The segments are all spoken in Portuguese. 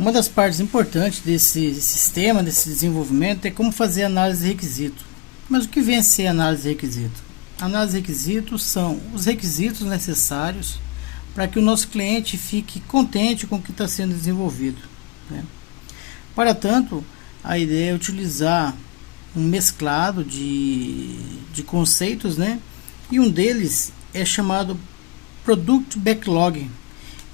Uma das partes importantes desse sistema, desse desenvolvimento, é como fazer análise de requisito. Mas o que vem a ser análise de requisito? Análise de requisitos são os requisitos necessários para que o nosso cliente fique contente com o que está sendo desenvolvido, né? Para tanto, a ideia é utilizar um mesclado de conceitos, né? E um deles é chamado Product Backlog.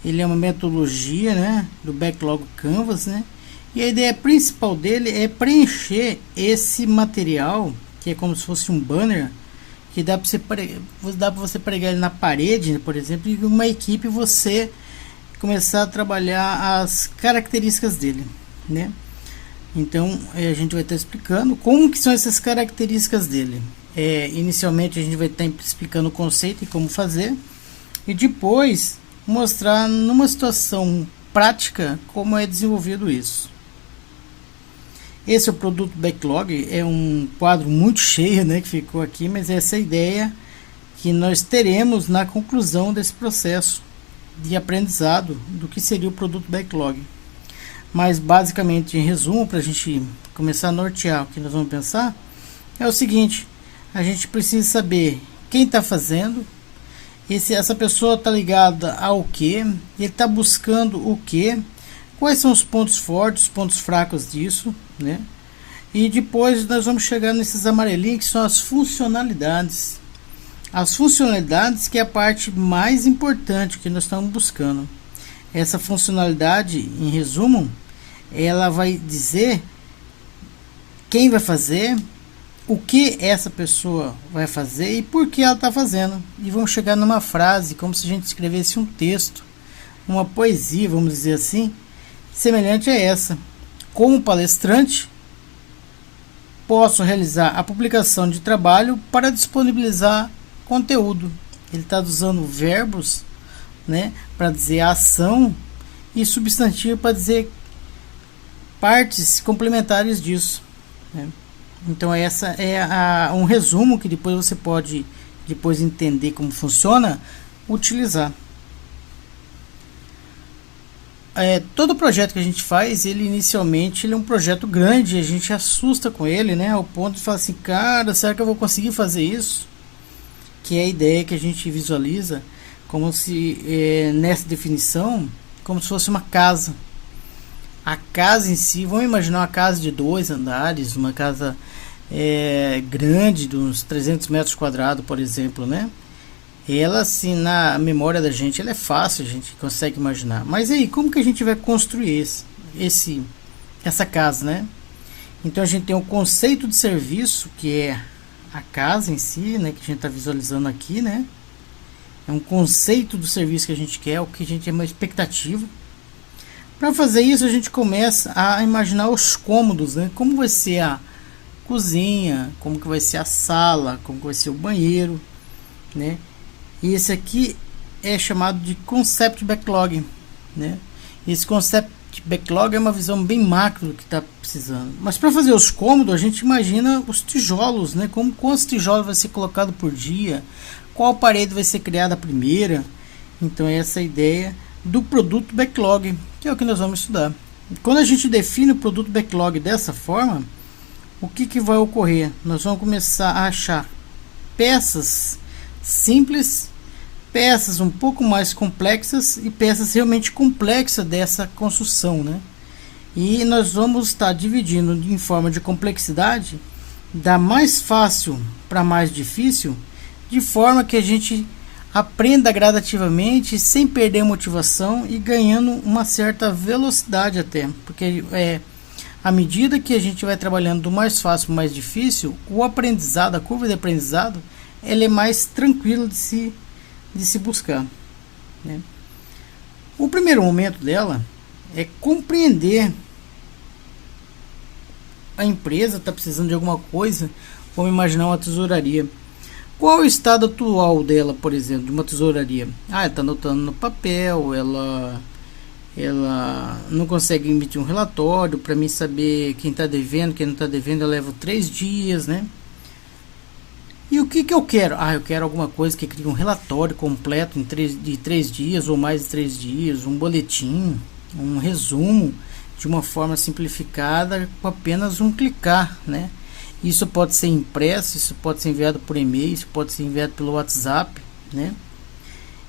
Ele é uma metodologia, né, do Backlog Canvas, né? E a ideia principal dele é preencher esse material, que é como se fosse um banner, que dá para você pregar ele na parede, por exemplo, e uma equipe você começar a trabalhar as características dele, né? Então a gente vai estar explicando como que são essas características dele. Inicialmente a gente vai estar explicando o conceito e como fazer, e depois mostrar numa situação prática como é desenvolvido isso. Esse é o Product Backlog, é um quadro muito cheio, né, que ficou aqui, mas essa é a ideia que nós teremos na conclusão desse processo de aprendizado do que seria o Product Backlog. Mas basicamente, em resumo, para a gente começar a nortear o que nós vamos pensar, é o seguinte: a gente precisa saber quem está fazendo, essa pessoa está ligada ao que, ele está buscando o que, quais são os pontos fortes, os pontos fracos disso, né? E depois nós vamos chegar nesses amarelinhos que são as funcionalidades. As funcionalidades que é a parte mais importante que nós estamos buscando. Essa funcionalidade, em resumo, ela vai dizer quem vai fazer, o que essa pessoa vai fazer e por que ela está fazendo. E vamos chegar numa frase, como se a gente escrevesse um texto, uma poesia, vamos dizer assim, semelhante a essa. Como palestrante, posso realizar a publicação de trabalho para disponibilizar conteúdo. Ele está usando verbos, né, para dizer ação, e substantivo para dizer partes complementares disso, né? Então essa é um resumo que depois você pode entender como funciona, utilizar. Todo projeto que a gente faz, ele inicialmente é um projeto grande, a gente assusta com ele, né, ao ponto de falar assim, cara, será que eu vou conseguir fazer isso? Que é a ideia que a gente visualiza como se, nessa definição, como se fosse uma casa. A casa em si, vamos imaginar uma casa de 2 andares, uma casa grande, de uns 300 metros quadrados, por exemplo, né? Ela, assim, na memória da gente, ela é fácil, a gente consegue imaginar. Mas aí, como que a gente vai construir essa casa, né? Então a gente tem o conceito de serviço, que é a casa em si, né? Que a gente está visualizando aqui, né? É um conceito do serviço que a gente quer, o que a gente tem uma expectativa. Para fazer isso, a gente começa a imaginar os cômodos, né? Como vai ser a cozinha, como que vai ser a sala, como que vai ser o banheiro, né? E esse aqui é chamado de Concept Backlog, né? Esse Concept Backlog é uma visão bem macro do que está precisando. Mas para fazer os cômodos, a gente imagina os tijolos, né? Quantos tijolos vai ser colocado por dia, qual parede vai ser criada a primeira. Então essa é a ideia do Product Backlog, que é o que nós vamos estudar. Quando a gente define o Product Backlog dessa forma, o que vai ocorrer? Nós vamos começar a achar peças simples, peças um pouco mais complexas e peças realmente complexas dessa construção, né? E nós vamos estar dividindo em forma de complexidade, da mais fácil para mais difícil, de forma que a gente aprenda gradativamente, sem perder a motivação e ganhando uma certa velocidade até, porque à medida que a gente vai trabalhando do mais fácil para o mais difícil, o aprendizado, a curva de aprendizado, ela é mais tranquila de se buscar, né? O primeiro momento dela é compreender a empresa está precisando de alguma coisa. Vamos imaginar uma tesouraria. Qual é o estado atual dela, por exemplo, de uma tesouraria? Ela está anotando no papel, ela não consegue emitir um relatório. Para mim saber quem está devendo, quem não está devendo, eu levo 3 dias, né? E o que eu quero? Eu quero alguma coisa que crie um relatório completo de 3 dias ou mais de 3 dias, um boletim, um resumo, de uma forma simplificada com apenas um clicar, né? Isso pode ser impresso, isso pode ser enviado por e-mail, isso pode ser enviado pelo WhatsApp, né?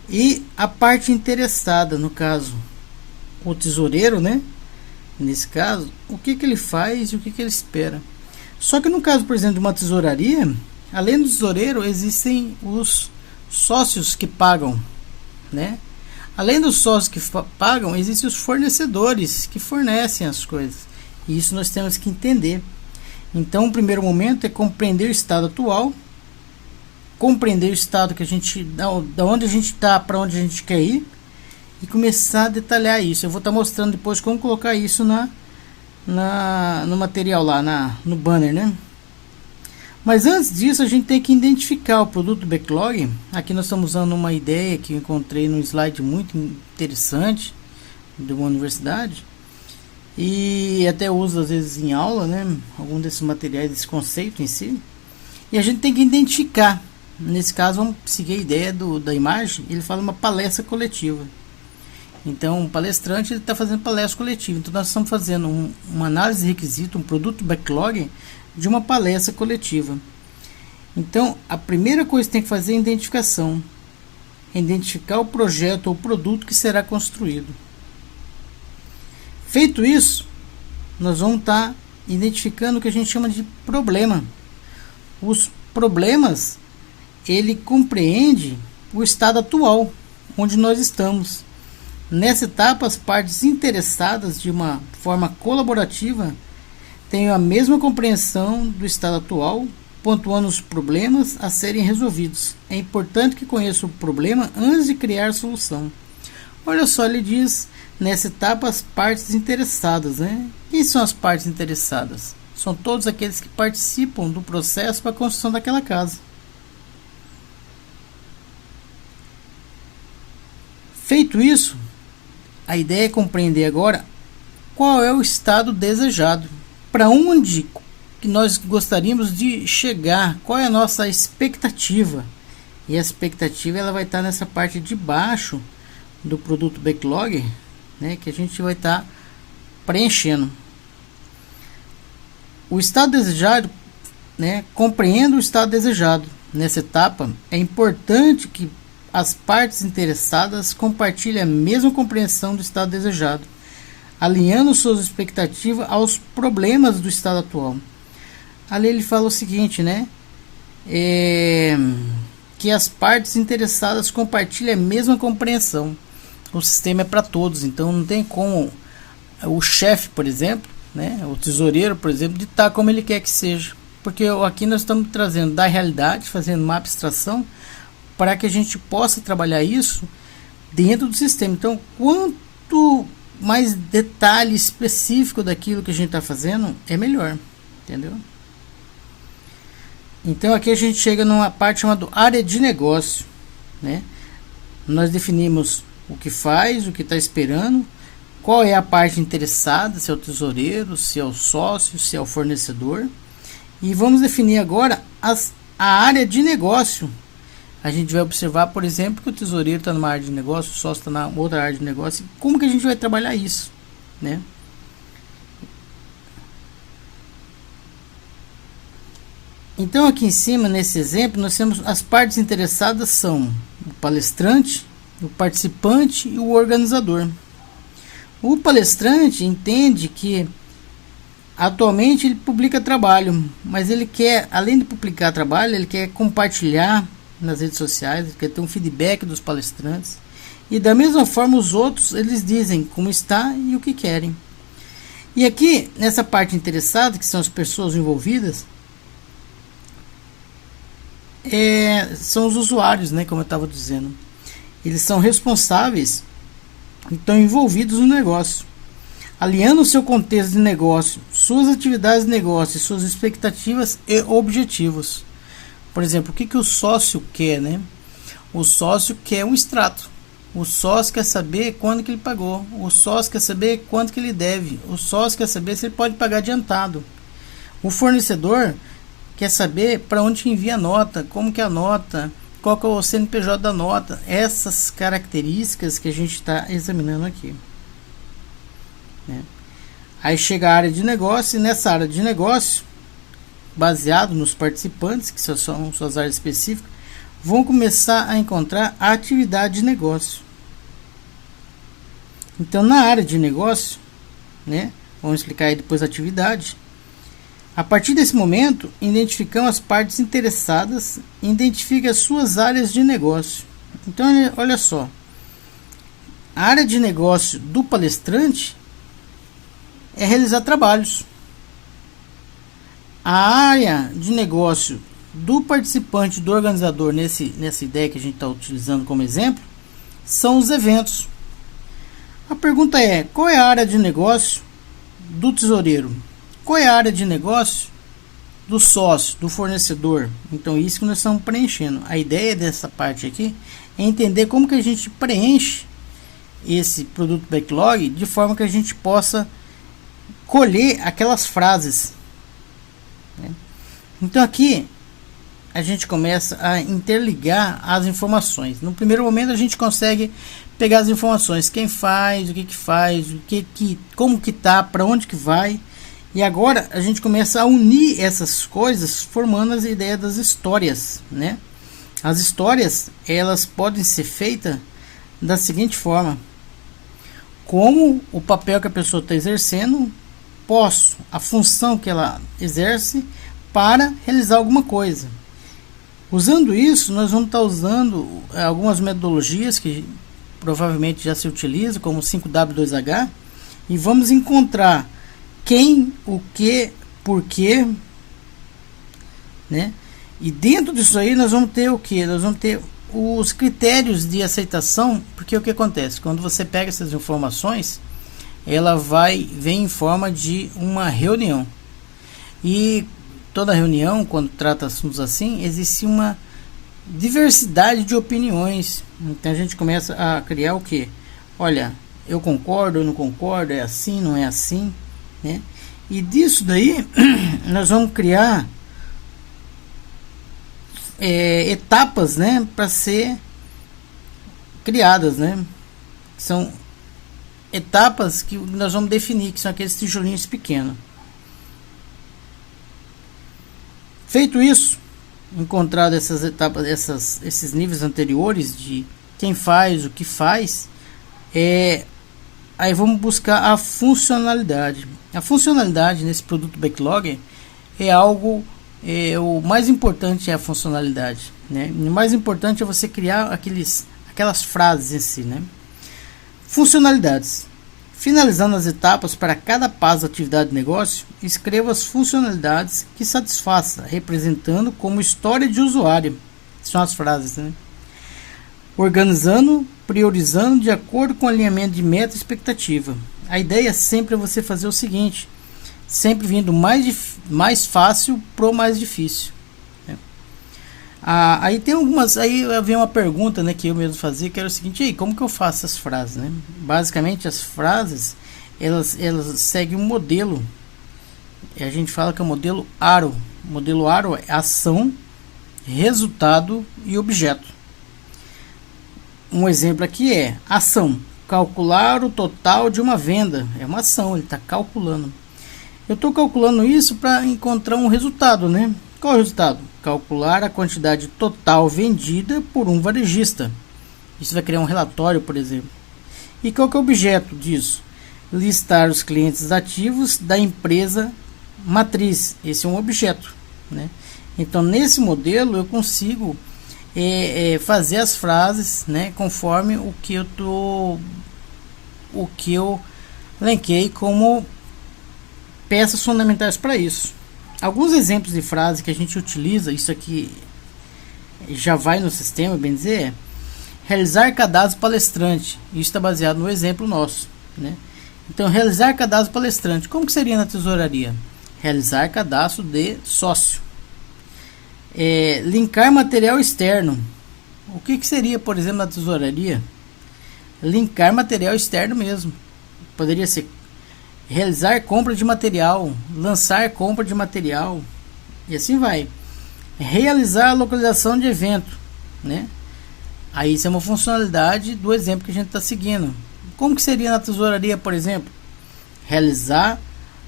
E a parte interessada, no caso, o tesoureiro, né? Nesse caso, o que ele faz e o que ele espera. Só que no caso, por exemplo, de uma tesouraria, além do tesoureiro, existem os sócios que pagam, né? Além dos sócios que pagam, existem os fornecedores que fornecem as coisas. E isso nós temos que entender. Então, o primeiro momento é compreender o estado atual, compreender o estado que a gente, da onde a gente está, para onde a gente quer ir, e começar a detalhar isso. Eu vou estar mostrando depois como colocar isso no material lá, no banner, né? Mas antes disso, a gente tem que identificar o produto backlog. Aqui nós estamos usando uma ideia que eu encontrei num slide muito interessante de uma universidade. E até uso às vezes em aula, né? Algum desses materiais, desse conceito em si. E a gente tem que identificar. Nesse caso, vamos seguir a ideia da imagem. Ele fala uma palestra coletiva. Então, o palestrante está fazendo palestra coletiva. Então, nós estamos fazendo uma análise de requisito, um produto backlog de uma palestra coletiva. Então, a primeira coisa que tem que fazer é a identificação. Identificar o projeto ou produto que será construído. Feito isso, nós vamos estar identificando o que a gente chama de problema. Os problemas, ele compreende o estado atual, onde nós estamos. Nessa etapa, as partes interessadas, de uma forma colaborativa, têm a mesma compreensão do estado atual, pontuando os problemas a serem resolvidos. É importante que conheça o problema antes de criar a solução. Olha só, ele diz, nessa etapa, as partes interessadas, né? Quem são as partes interessadas? São todos aqueles que participam do processo para a construção daquela casa. Feito isso, a ideia é compreender agora qual é o estado desejado, para onde que nós gostaríamos de chegar, qual é a nossa expectativa. E a expectativa ela vai estar nessa parte de baixo do produto backlog, né, que a gente vai estar preenchendo. O estado desejado, né, compreenda o estado desejado. Nessa etapa, é importante que as partes interessadas compartilhem a mesma compreensão do estado desejado, alinhando suas expectativas aos problemas do estado atual. Ali ele fala o seguinte, né? Que as partes interessadas compartilhem a mesma compreensão. O sistema é para todos, então não tem como o chefe, por exemplo, né, o tesoureiro, por exemplo, ditar como ele quer que seja. Porque aqui nós estamos trazendo da realidade, fazendo uma abstração, para que a gente possa trabalhar isso dentro do sistema. Então, quanto mais detalhe específico daquilo que a gente está fazendo, é melhor, entendeu? Então, aqui a gente chega numa parte chamada área de negócio, né? Nós definimos o que faz, o que está esperando, qual é a parte interessada, se é o tesoureiro, se é o sócio, se é o fornecedor. E vamos definir agora a área de negócio. A gente vai observar, por exemplo, que o tesoureiro está numa área de negócio, o sócio está na outra área de negócio. Como que a gente vai trabalhar isso, né? Então, aqui em cima, nesse exemplo, nós temos as partes interessadas são o palestrante, o participante e o organizador. O palestrante entende que atualmente ele publica trabalho, mas ele quer, além de publicar trabalho, ele quer compartilhar nas redes sociais, ele quer ter um feedback dos palestrantes. E da mesma forma os outros, eles dizem como está e o que querem. E aqui, nessa parte interessada, que são as pessoas envolvidas, são os usuários, né, como eu estava dizendo. Eles são responsáveis e estão envolvidos no negócio, alinhando o seu contexto de negócio, suas atividades de negócio, suas expectativas e objetivos. Por exemplo, o que o sócio quer, né? O sócio quer um extrato. O sócio quer saber quando que ele pagou. O sócio quer saber quanto que ele deve. O sócio quer saber se ele pode pagar adiantado. O fornecedor quer saber para onde envia a nota, como que é a nota, qual que é o CNPJ da nota. Essas características que a gente está examinando aqui, né? Aí chega a área de negócio, e nessa área de negócio, baseado nos participantes, que são suas áreas específicas, vão começar a encontrar a atividade de negócio. Então, na área de negócio, né, vamos explicar aí depois a atividade. A partir desse momento, identificamos as partes interessadas, identifica as suas áreas de negócio. Então, olha só, a área de negócio do palestrante é realizar trabalhos. A área de negócio do participante, do organizador, nessa ideia que a gente está utilizando como exemplo, são os eventos. A pergunta é, qual é a área de negócio do tesoureiro? Qual é a área de negócio do sócio, do fornecedor? Então, isso que nós estamos preenchendo. A ideia dessa parte aqui é entender como que a gente preenche esse produto backlog de forma que a gente possa colher aquelas frases, né? Então, aqui a gente começa a interligar as informações. No primeiro momento, a gente consegue pegar as informações, quem faz, o que faz, como que tá, para onde que vai. E agora a gente começa a unir essas coisas, formando as ideias das histórias, né? As histórias, elas podem ser feitas da seguinte forma: como o papel que a pessoa está exercendo, a função que ela exerce para realizar alguma coisa. Usando isso, nós vamos estar usando algumas metodologias que provavelmente já se utilizam, como 5W2H, e vamos encontrar quem, o que, porquê, né? E dentro disso aí nós vamos ter o que? Nós vamos ter os critérios de aceitação, porque o que acontece? Quando você pega essas informações, ela vem em forma de uma reunião. E toda reunião, quando trata assuntos assim, existe uma diversidade de opiniões. Então a gente começa a criar o que? Olha, eu concordo, eu não concordo, é assim, não é assim, né? E disso daí nós vamos criar etapas, né, para ser criadas, né? São etapas que nós vamos definir, que são aqueles tijolinhos pequenos. Feito isso, encontrado essas etapas, esses níveis anteriores de quem faz, o que faz, aí vamos buscar a funcionalidade. A funcionalidade nesse produto backlog é algo, o mais importante é a funcionalidade, né? O mais importante é você criar aquelas frases em si, né? Funcionalidades. Finalizando as etapas para cada passo da atividade de negócio, escreva as funcionalidades que satisfaça, representando como história de usuário. São as frases, né? Organizando, priorizando de acordo com o alinhamento de meta e expectativa. A ideia sempre é você fazer o seguinte, sempre vindo mais fácil pro mais difícil, né? Aí tem algumas, aí havia uma pergunta, né, que eu mesmo fazia, que era o seguinte: aí, como que eu faço essas frases, né? Basicamente as frases elas seguem um modelo, e a gente fala que é o modelo ARO. O modelo ARO é ação, resultado e objeto. Um exemplo aqui é ação: calcular o total de uma venda. É uma ação, ele está calculando. Eu estou calculando isso para encontrar um resultado, né? Qual é o resultado? Calcular a quantidade total vendida por um varejista. Isso vai criar um relatório, por exemplo. E qual que é o objeto disso? Listar os clientes ativos da empresa matriz. Esse é um objeto, né? Então, nesse modelo, eu consigo fazer as frases, né, conforme o que eu elenquei como peças fundamentais para isso. Alguns exemplos de frases que a gente utiliza, isso aqui já vai no sistema, bem dizer, realizar cadastro palestrante. Isso está baseado no exemplo nosso, né? Então, realizar cadastro palestrante, como que seria na tesouraria? Realizar cadastro de sócio. Linkar material externo. O que seria, por exemplo, na tesouraria? Linkar material externo mesmo. Poderia ser realizar compra de material, lançar compra de material, e assim vai. Realizar a localização de evento, né? Aí isso é uma funcionalidade do exemplo que a gente está seguindo. Como que seria na tesouraria, por exemplo? Realizar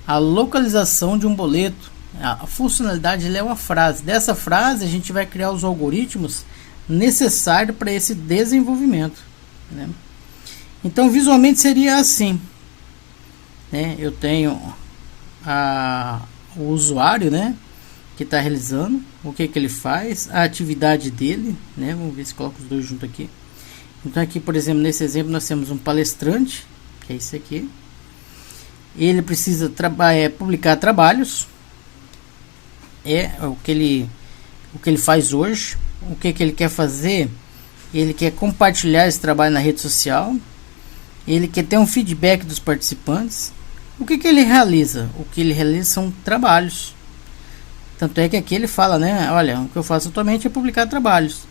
a localização de um boleto. A funcionalidade é uma frase. Dessa frase a gente vai criar os algoritmos necessários para esse desenvolvimento, né? Então visualmente seria assim, né? Eu tenho o usuário, né, que está realizando, o que ele faz, a atividade dele, né? Vamos ver se coloca os dois juntos aqui. Então aqui, por exemplo, nesse exemplo nós temos um palestrante, que é esse aqui. Ele precisa publicar trabalhos, é o que ele faz hoje. O que ele quer fazer? Ele quer compartilhar esse trabalho na rede social. Ele quer ter um feedback dos participantes. O que ele realiza? O que ele realiza são trabalhos. Tanto é que aqui ele fala, né? Olha, o que eu faço atualmente é publicar trabalhos.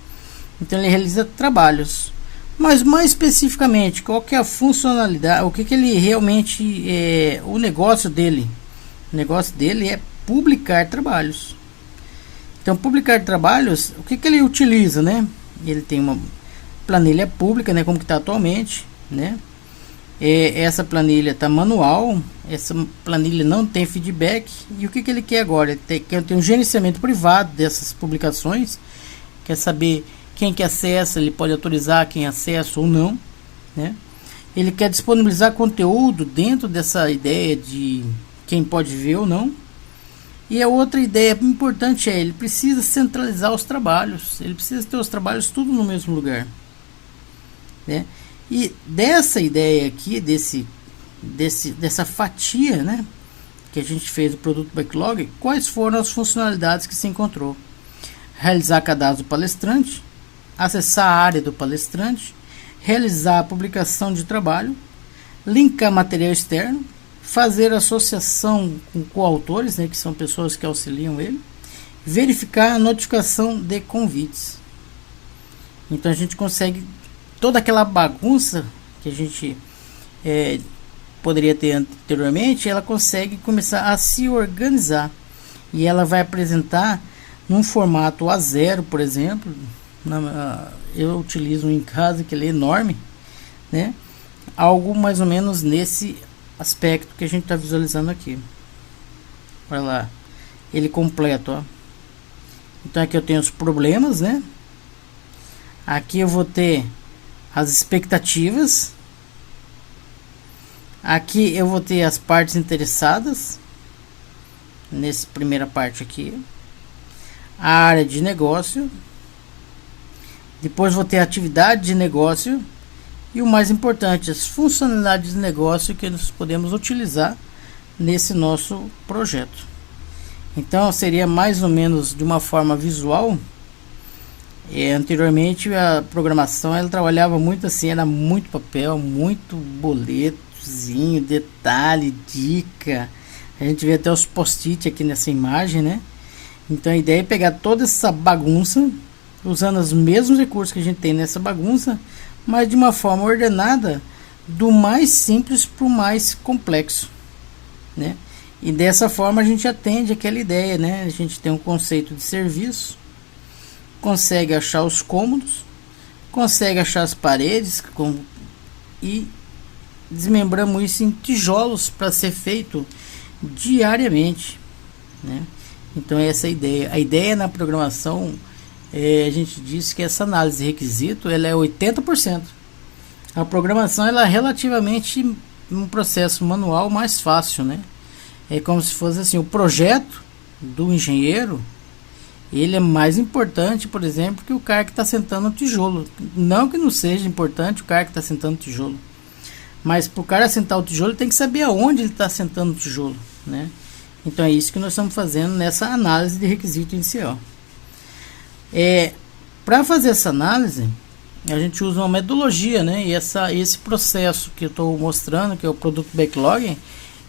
Então ele realiza trabalhos. Mas mais especificamente, qual que é a funcionalidade? O que ele realmente é o negócio dele? O negócio dele é publicar trabalhos. Então, publicar trabalhos, o que ele utiliza, né? Ele tem uma planilha pública, né? Como que está atualmente, né? Essa planilha está manual. Essa planilha não tem feedback. E o que ele quer agora? Ele quer ter um gerenciamento privado dessas publicações. Quer saber quem que acessa, ele pode autorizar quem acessa ou não, né? Ele quer disponibilizar conteúdo dentro dessa ideia de quem pode ver ou não. E a outra ideia importante ele precisa centralizar os trabalhos. Ele precisa ter os trabalhos tudo no mesmo lugar, né? E dessa ideia aqui, dessa fatia, né, que a gente fez do produto Backlog, quais foram as funcionalidades que se encontrou? Realizar cadastro do palestrante, acessar a área do palestrante, realizar a publicação de trabalho, linkar material externo, fazer associação com coautores, né, que são pessoas que auxiliam ele, verificar a notificação de convites. Então a gente consegue toda aquela bagunça que a gente poderia ter anteriormente, ela consegue começar a se organizar e ela vai apresentar num formato A0, por exemplo. Eu utilizo um em casa que ele é enorme, né? Algo mais ou menos nesse aspecto que a gente está visualizando aqui. Olha lá, ele completo, ó. Então aqui eu tenho os problemas, né? Aqui eu vou ter as expectativas. Aqui eu vou ter as partes interessadas. Nessa primeira parte aqui, a área de negócio. Depois vou ter a atividade de negócio. E o mais importante, as funcionalidades de negócio que nós podemos utilizar nesse nosso projeto. Então seria mais ou menos de uma forma visual. Anteriormente a programação ela trabalhava muito assim, era muito papel, muito boletozinho, detalhe, dica. A gente vê até os post-it aqui nessa imagem, né? Então a ideia é pegar toda essa bagunça, usando os mesmos recursos que a gente tem nessa bagunça, mas de uma forma ordenada, do mais simples para o mais complexo, né? E dessa forma a gente atende aquela ideia, né? A gente tem um conceito de serviço, consegue achar os cômodos, consegue achar as paredes e desmembramos isso em tijolos para ser feito diariamente, né? Então essa é a ideia. A ideia na programação, a gente disse que essa análise de requisito ela é 80%. A programação ela é relativamente um processo manual mais fácil, né? É como se fosse assim, o projeto do engenheiro ele é mais importante, por exemplo, que o cara que está sentando o tijolo. Não que não seja importante o cara que está sentando o tijolo, mas para o cara sentar o tijolo ele tem que saber aonde ele está sentando o tijolo, né? Então é isso que nós estamos fazendo nessa análise de requisito inicial. Para fazer essa análise a gente usa uma metodologia, né? E esse processo que eu estou mostrando, que é o produto Backlog,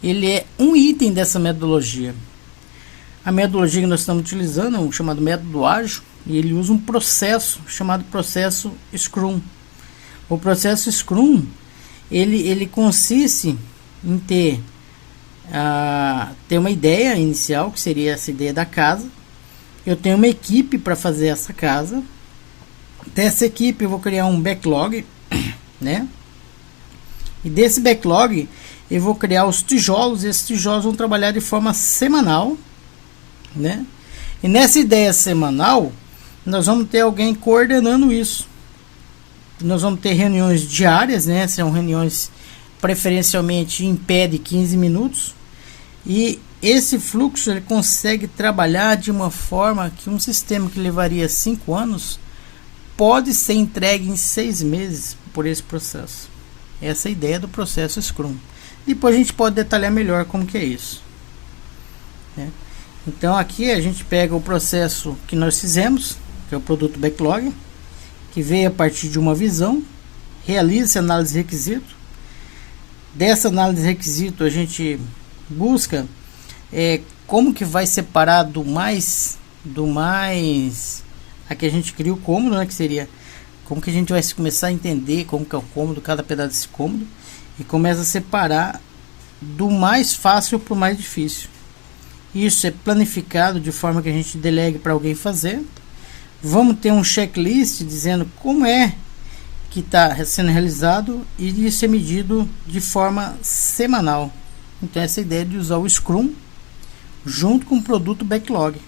ele é um item dessa metodologia. A metodologia que nós estamos utilizando é um chamado método ágil, e ele usa um processo chamado processo Scrum. O processo Scrum ele consiste em ter uma ideia inicial, que seria essa ideia da casa. Eu tenho uma equipe para fazer essa casa. Dessa equipe eu vou criar um backlog, né? E desse backlog Eu vou criar os tijolos, e esses tijolos vão trabalhar de forma semanal, né? E nessa ideia semanal, nós vamos ter alguém coordenando isso. Nós vamos ter reuniões diárias, né? São reuniões preferencialmente em pé de 15 minutos. E esse fluxo ele consegue trabalhar de uma forma que um sistema que levaria 5 anos pode ser entregue em 6 meses por esse processo. Essa é a ideia do processo Scrum. Depois a gente pode detalhar melhor como que é isso, né? Então aqui a gente pega o processo que nós fizemos, que é o produto backlog, que veio a partir de uma visão, realiza análise de requisito. Dessa análise de requisito a gente busca como que vai separar do mais aqui a gente cria o cômodo, né, que seria como que a gente vai começar a entender como que é o cômodo, cada pedaço desse cômodo, e começa a separar do mais fácil para o mais difícil. Isso é planificado de forma que a gente delegue para alguém fazer. Vamos ter um checklist dizendo como é que está sendo realizado, e isso é medido de forma semanal. Então essa ideia de usar o Scrum junto com o produto backlog.